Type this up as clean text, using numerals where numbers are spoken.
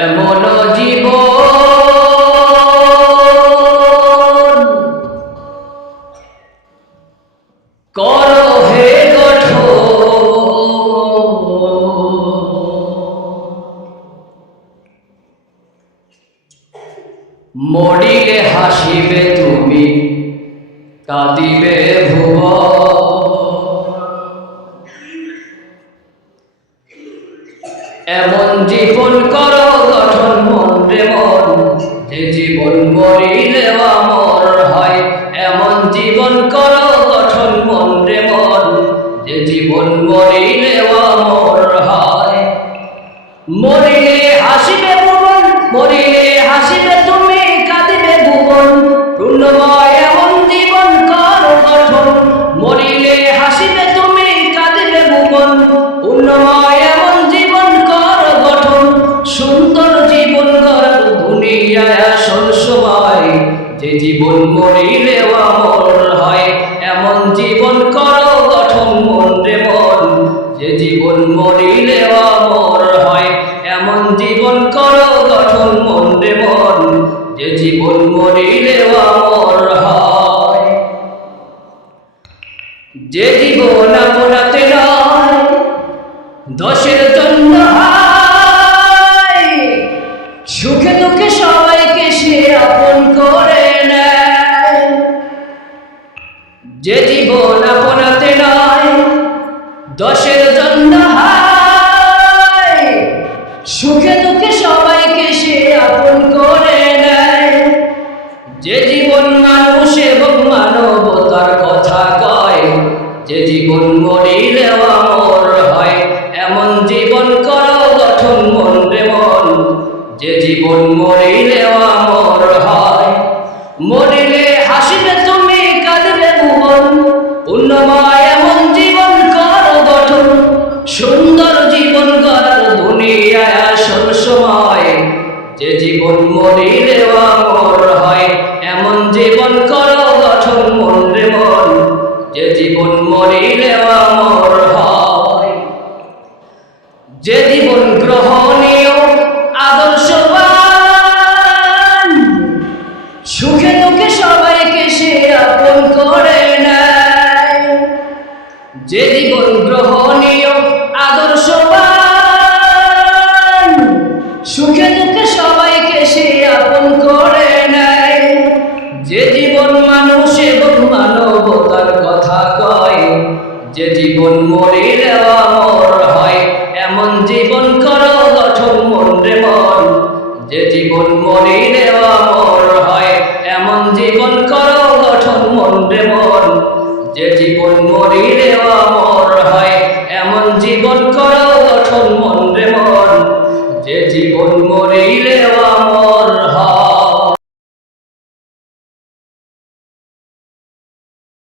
এমন জীবন করো হে গঠন, মরিলে হাসিবে তুমি, কাঁদিবে ভুবন। এমন জীবন করো গঠন মন রে মন, যে জীবন মরিলে অমর হয়। এমন জীবন করো গঠন মন রে মন, যে জীবন মরিলে অমর হয়। মরিলে হাসিবে ভুবন, মরিলে হাসিবে তুমি, কাঁদিবে ভুবন। পূর্ণময় এমন জীবন করো গঠন, মরিলে হাসিবে তুমি, কাঁদিবে ভুবন। পূর্ণময় এমন জীবন করো গঠন, সুন্দর জীবন গড়ার দুনিয়ায় আসল সময়, যে জীবন মরিলে অমর হয়। এমন জীবন করো গঠন মন রে মন, যে জীবন মরিলে অমর হয়। এমন জীবন করো গঠন মন রে মন, যে জীবন মরিলে অমর হয়। যে জীবন আপনাতে নয়, দশের জন্য হয়। সুখে দুঃখে সবাইকে সে আপন করে নেয়। যে জীবন আপনাতে নয়, দশের জন্য হয়। সুখে দুঃখে সবাইকে সে আপন করে নেয়। যে জীবন মানুষ এবং মানবতার কথা কয়, যে জীবন মরিলে অমর হয়। এমন জীবন করো গঠন মন রে মন, যে জীবন মরিলে অমর হয়। মরিলে হাসিবে তুমি, কাঁদিবে ভুবন। পূর্ণময় এমন জীবন করো গঠন, সুন্দর জীবন গড়ার দুনিয়ায় আসল সময়, যে জীবন মরিলে অমর হয়। এমন জীবন করো গঠন মন রে মন, যে জীবন মরিলে অমর হয়। যে জীবন গ্রহণীয় আদর্শবান, সুখে দুঃখে সবাইকে সে আপন করে নেয়। যে জীবন গ্রহণীয় আদর্শবান, সুখে দুঃখে সবাইকে সে আপন করে নেয়। যে জীবন মানুষ এবং মানবতার কথা কয়, যে জীবন মরিলে অমর হয়। এমন জীবন করো গঠন মন রে মন, যে জীবন মরিলে অমর হয়। এমন জীবন করো গঠন মন রে মন, যে জীবন মরিলে অমর হয়। এমন জীবন করো গঠন মন রে মন, যে জীবন মরিলে অমর।